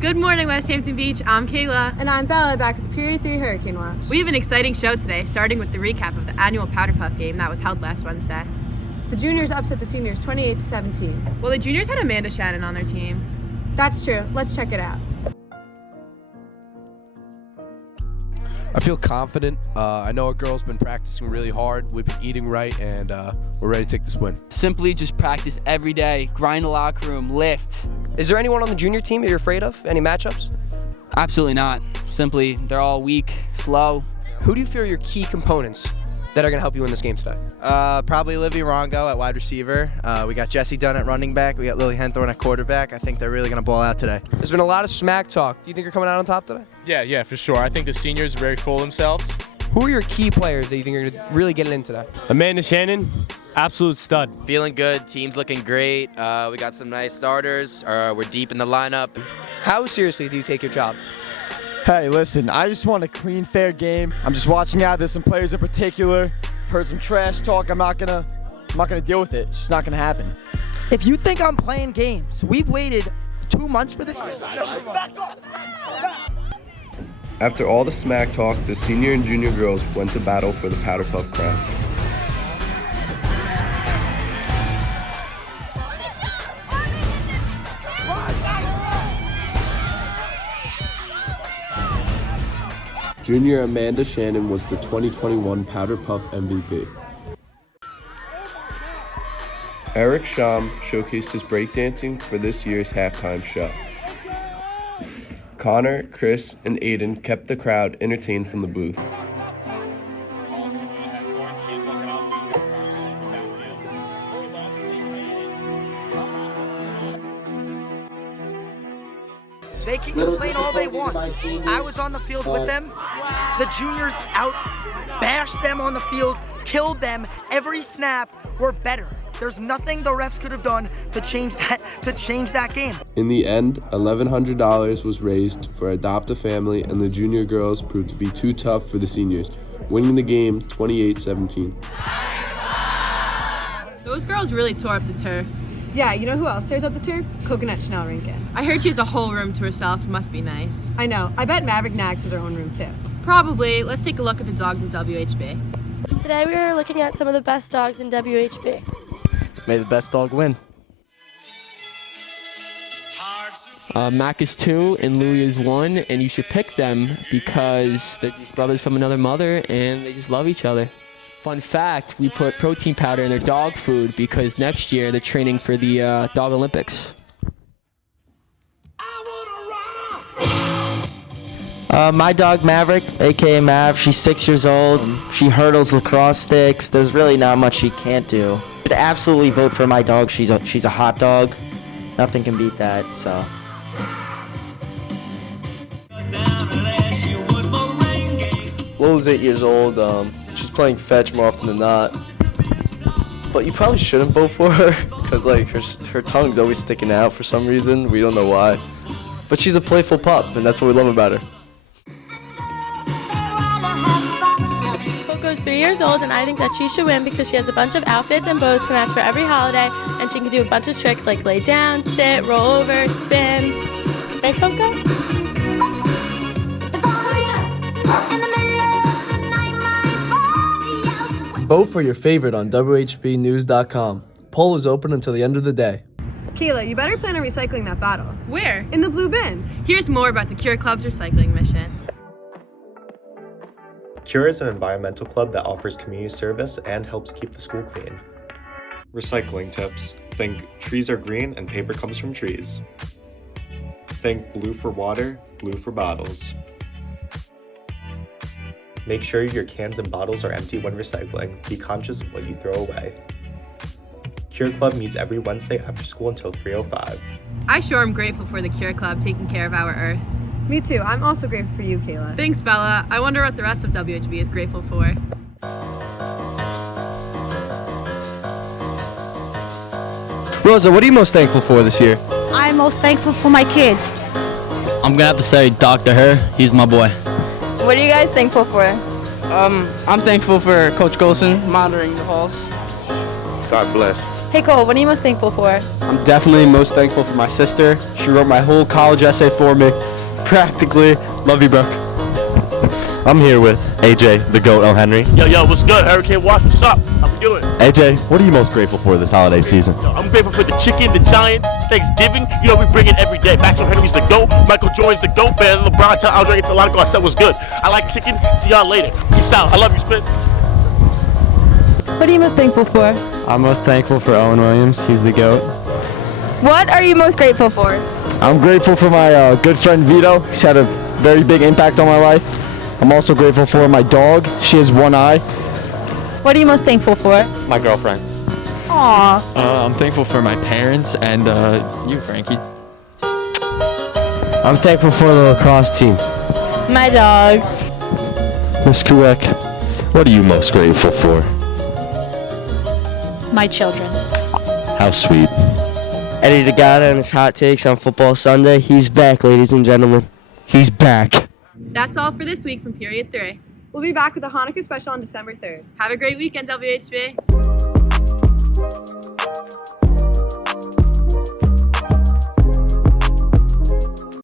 Good morning, West Hampton Beach. I'm Kayla. And I'm Bella, back with the Period 3 Hurricane Watch. We have an exciting show today, starting with the recap of the annual Powder Puff game that was held last Wednesday. The juniors upset the seniors 28-17. Well, the juniors had Amanda Shannon on their team. That's true. Let's check it out. I feel confident. I know our girls been practicing really hard. We've been eating right, and we're ready to take this win. Simply just practice every day, grind the locker room, lift. Is there anyone on the junior team that you're afraid of? Any matchups? Absolutely not. Simply, they're all weak, slow. Who do you feel are your key components that are going to help you win this game today? Probably Livy Rongo at wide receiver. We got Jessie Dunn at running back. We got Lily Henthorne at quarterback. I think they're really going to ball out today. There's been a lot of smack talk. Do you think you're coming out on top today? Yeah, for sure. I think the seniors are very full of themselves. Who are your key players that you think are going to really get it in today? Amanda Shannon, absolute stud. Feeling good. Team's looking great. We got some nice starters. We're deep in the lineup. How seriously do you take your job? Hey, listen, I just want a clean, fair game. I'm just watching out. There's some players in particular. Heard some trash talk. I'm not gonna deal with it. It's just not gonna happen. If you think I'm playing games, we've waited 2 months for this. After all the smack talk, the senior and junior girls went to battle for the Powder Puff crown. Junior Amanda Shannon was the 2021 Powder Puff MVP. Eric Sham showcased his breakdancing for this year's halftime show. Connor, Chris, and Aiden kept the crowd entertained from the booth. They can complain all they want. I was on the field with them. The juniors bashed them on the field, killed them every snap. We're better. There's nothing the refs could have done to change that game. In the end, $1,100 was raised for Adopt a Family, and the junior girls proved to be too tough for the seniors, winning the game 28-17. Those girls really tore up the turf. Yeah, you know who else tears up the turf? Coconut Schnellrinke. I heard she has a whole room to herself. Must be nice. I know. I bet Maverick Nags has her own room too. Probably. Let's take a look at the dogs in WHB. Today we are looking at some of the best dogs in WHB. May the best dog win. Mac is 2 and Louie is 1, and you should pick them because they're just brothers from another mother and they just love each other. Fun fact, we put protein powder in their dog food because next year they're training for the Dog Olympics. My dog Maverick, aka Mav, she's 6 years old. She hurdles lacrosse sticks. There's really not much she can't do. I'd absolutely vote for my dog. She's a hot dog. Nothing can beat that. So. Lola's 8 years old. She's playing fetch more often than not. But you probably shouldn't vote for her because like her tongue's always sticking out for some reason. We don't know why. But she's a playful pup, and that's what we love about her. Coco's 3 years old, and I think that she should win because she has a bunch of outfits and bows to match for every holiday, and she can do a bunch of tricks like lay down, sit, roll over, spin. Right, Coco? Vote for your favorite on WHBnews.com. Poll is open until the end of the day. Kayla, you better plan on recycling that bottle. Where? In the blue bin. Here's more about the Cure Club's recycling mission. Cure is an environmental club that offers community service and helps keep the school clean. Recycling tips. Think trees are green and paper comes from trees. Think blue for water, blue for bottles. Make sure your cans and bottles are empty when recycling. Be conscious of what you throw away. Cure Club meets every Wednesday after school until 3:05. I sure am grateful for the Cure Club taking care of our Earth. Me too. I'm also grateful for you, Kayla. Thanks, Bella. I wonder what the rest of WHB is grateful for. Rosa, what are you most thankful for this year? I'm most thankful for my kids. I'm gonna have to say Dr. Her, he's my boy. What are you guys thankful for? I'm thankful for Coach Golson monitoring the halls. God bless. Hey Cole, what are you most thankful for? I'm definitely most thankful for my sister. She wrote my whole college essay for me. Practically. Love you, Brooke. I'm here with AJ, the GOAT, El Henry. Yo, what's good? Hurricane Watch, what's up? How we doing? AJ, what are you most grateful for this holiday season? Yo, I'm grateful for the chicken, the Giants, Thanksgiving. You know, we bring it every day. Maxwell Henry's the GOAT. Michael Jordan's the GOAT, man. LeBron, tell Andre Salatico I said was good. I like chicken. See y'all later. Peace out. I love you, Spence. What are you most thankful for? I'm most thankful for Owen Williams. He's the GOAT. What are you most grateful for? I'm grateful for my good friend Vito. He's had a very big impact on my life. I'm also grateful for my dog. She has one eye. What are you most thankful for? My girlfriend. Aww. I'm thankful for my parents and you, Frankie. I'm thankful for the lacrosse team. My dog. Miss Kuek, what are you most grateful for? My children. How sweet. Eddie DeGata and his hot takes on Football Sunday. He's back, ladies and gentlemen. He's back. That's all for this week from Period 3. We'll be back with a Hanukkah special on December 3rd. Have a great weekend, WHB.